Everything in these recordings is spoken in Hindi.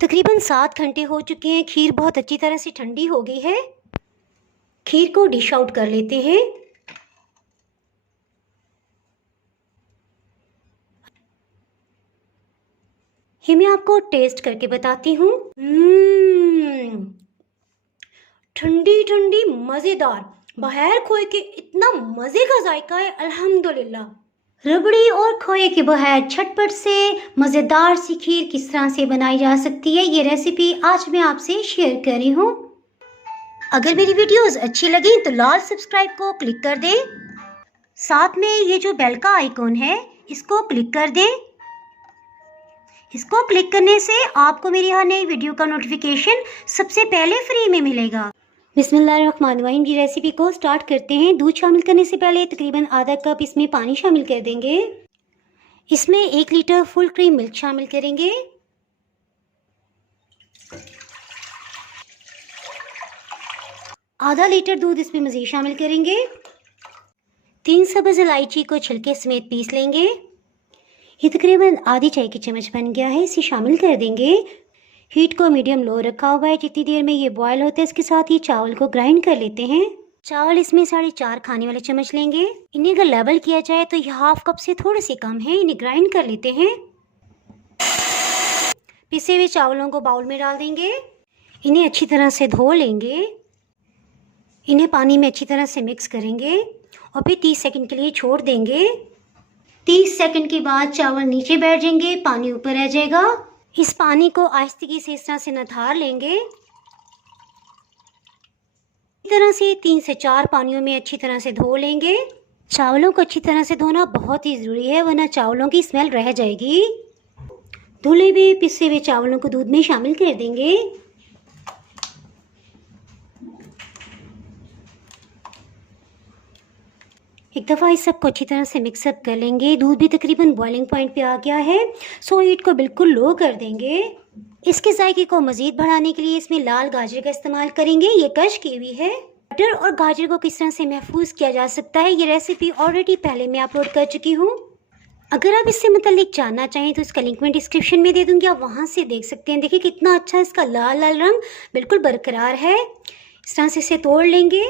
तकरीबन 7 घंटे हो चुके हैं। खीर बहुत अच्छी तरह से ठंडी हो गई है। खीर को डिश आउट कर लेते हैं। ये मैं आपको टेस्ट करके बताती हूँ। ठंडी ठंडी मज़ेदार, बगैर खोए के इतना मज़े का जायका है, अल्हम्दुलिल्लाह। रबड़ी और खोए के बगैर झटपट से मज़ेदार सी खीर किस तरह से बनाई जा सकती है, ये रेसिपी आज मैं आपसे शेयर कर रही हूँ। अगर मेरी वीडियोस अच्छी लगी तो लाल सब्सक्राइब को क्लिक कर दें। साथ में ये जो बेल का आइकॉन है इसको क्लिक कर दें। इसको क्लिक करने से आपको मेरी हर नई वीडियो का नोटिफिकेशन सबसे पहले फ्री में मिलेगा। बिस्मिल्लाहिर्रहमानिर्रहीम की रेसिपी को स्टार्ट करते हैं। दूध शामिल करने से पहले तकरीबन आधा कप इसमें पानी शामिल कर देंगे। इसमें 1 लीटर फुल क्रीम मिल्क शामिल करेंगे। आधा लीटर दूध इसमें मज़ीद शामिल करेंगे। 3 सब्ज़ इलायची को छिलके समेत पीस लेंगे। ये तकरीबन आधी चाय की चम्मच बन गया है, इसे शामिल कर देंगे। हीट को मीडियम लो रखा हुआ है। जितनी देर में ये बॉयल होता है इसके साथ ही चावल को ग्राइंड कर लेते हैं। चावल इसमें 4.5 खाने वाले चम्मच लेंगे। इन्हें अगर लेवल किया जाए तो ये हाफ कप से थोड़े से कम है। इन्हें ग्राइंड कर लेते हैं। पिसे हुए चावलों को बाउल में डाल देंगे। इन्हें अच्छी तरह से धो लेंगे। इन्हें पानी में अच्छी तरह से मिक्स करेंगे और फिर 30 सेकंड के लिए छोड़ देंगे। 30 सेकंड के बाद चावल नीचे बैठ जाएंगे, पानी ऊपर रह जाएगा। इस पानी को आहिस्ते से इस तरह से नथार लेंगे। इस तरह से 3 से 4 पानियों में अच्छी तरह से धो लेंगे। चावलों को अच्छी तरह से धोना बहुत ही ज़रूरी है, वरना चावलों की स्मेल रह जाएगी। धुले हुए पिसे हुए चावलों को दूध में शामिल कर देंगे। एक दफ़ा इस सबको अच्छी तरह से मिक्सअप कर लेंगे। दूध भी तकरीबन बॉइलिंग पॉइंट पे आ गया है, सो हीट को बिल्कुल लो कर देंगे। इसके जायके को मज़ीद बढ़ाने के लिए इसमें लाल गाजर का इस्तेमाल करेंगे। ये क्रश की हुई है। मटर और गाजर को किस तरह से महफूज किया जा सकता है, ये रेसिपी ऑलरेडी पहले मैं अपलोड कर चुकी हूँ। अगर आप इससे मुतल्लिक जानना चाहें तो इसका लिंक मैं डिस्क्रिप्शन में दे दूँगी, आप वहाँ से देख सकते हैं। देखिए कितना अच्छा इसका लाल लाल रंग बिल्कुल बरकरार है। इस तरह से इसे तोड़ लेंगे।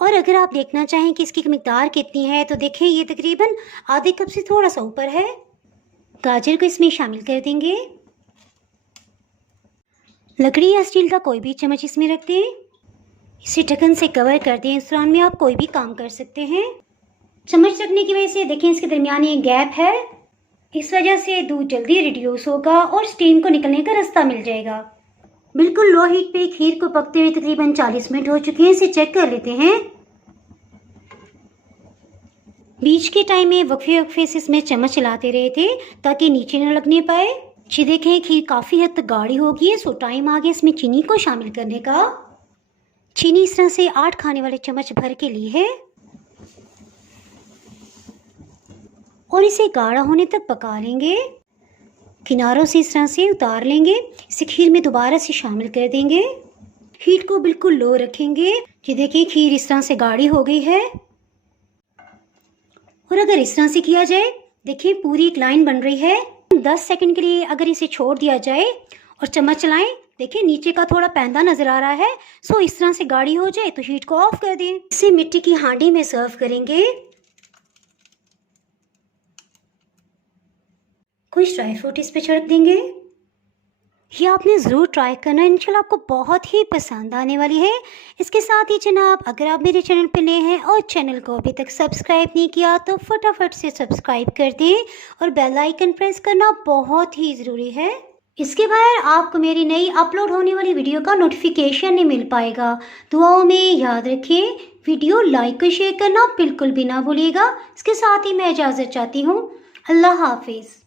और अगर आप देखना चाहें कि इसकी मिकदार कितनी है तो देखें ये तकरीबन आधे कप से थोड़ा सा ऊपर है। गाजर को इसमें शामिल कर देंगे। लकड़ी या स्टील का कोई भी चम्मच इसमें रख दें। इसे ढक्कन से कवर कर दें। इस दौरान में आप कोई भी काम कर सकते हैं। चम्मच रखने की वजह से देखें इसके दरमियान एक गैप है, इस वजह से दूध जल्दी रिड्यूस होगा और स्टीम को निकलने का रास्ता मिल जाएगा। बिल्कुल लो हीट पे खीर को पकते हुए तकरीबन 40 मिनट हो चुके हैं। इसे चेक कर लेते हैं। बीच के टाइम में वक्फे वक्फे से इसमें चम्मच चलाते रहे थे ताकि नीचे न लगने पाए। जी देखें खीर काफ़ी हद तक गाढ़ी हो गई है, सो टाइम आ गया इसमें चीनी को शामिल करने का। चीनी इस तरह से 8 खाने वाले चम्मच भर के ली है और इसे गाढ़ा होने तक पका लेंगे। किनारों से इस तरह से उतार लेंगे। इसे खीर में दोबारा से शामिल कर देंगे। हीट को बिल्कुल लो रखेंगे। ये देखिए खीर इस तरह से गाढ़ी हो गई है। और अगर इस तरह से किया जाए, देखिए पूरी एक लाइन बन रही है। 10 सेकंड के लिए अगर इसे छोड़ दिया जाए और चम्मच चलाएं, देखिए नीचे का थोड़ा पैंदा नजर आ रहा है। सो इस तरह से गाढ़ी हो जाए तो हीट को ऑफ कर दें। इसे मिट्टी की हांडी में सर्व करेंगे। कुछ ड्राई फ्रूट इस पे छिड़क देंगे। ये आपने ज़रूर ट्राई करना, इंशाल्लाह आपको बहुत ही पसंद आने वाली है। इसके साथ ही जनाब अगर आप मेरे चैनल पर नए हैं और चैनल को अभी तक सब्सक्राइब नहीं किया तो फटाफट से सब्सक्राइब कर दें और बेल आइकन प्रेस करना बहुत ही ज़रूरी है। इसके बगैर आपको मेरी नई अपलोड होने वाली वीडियो का नोटिफिकेशन नहीं मिल पाएगा। दुआओं में याद रखें, वीडियो लाइक और शेयर करना बिल्कुल भी ना भूलिएगा। इसके साथ ही मैं इजाज़त चाहती हूँ। अल्लाह हाफिज़।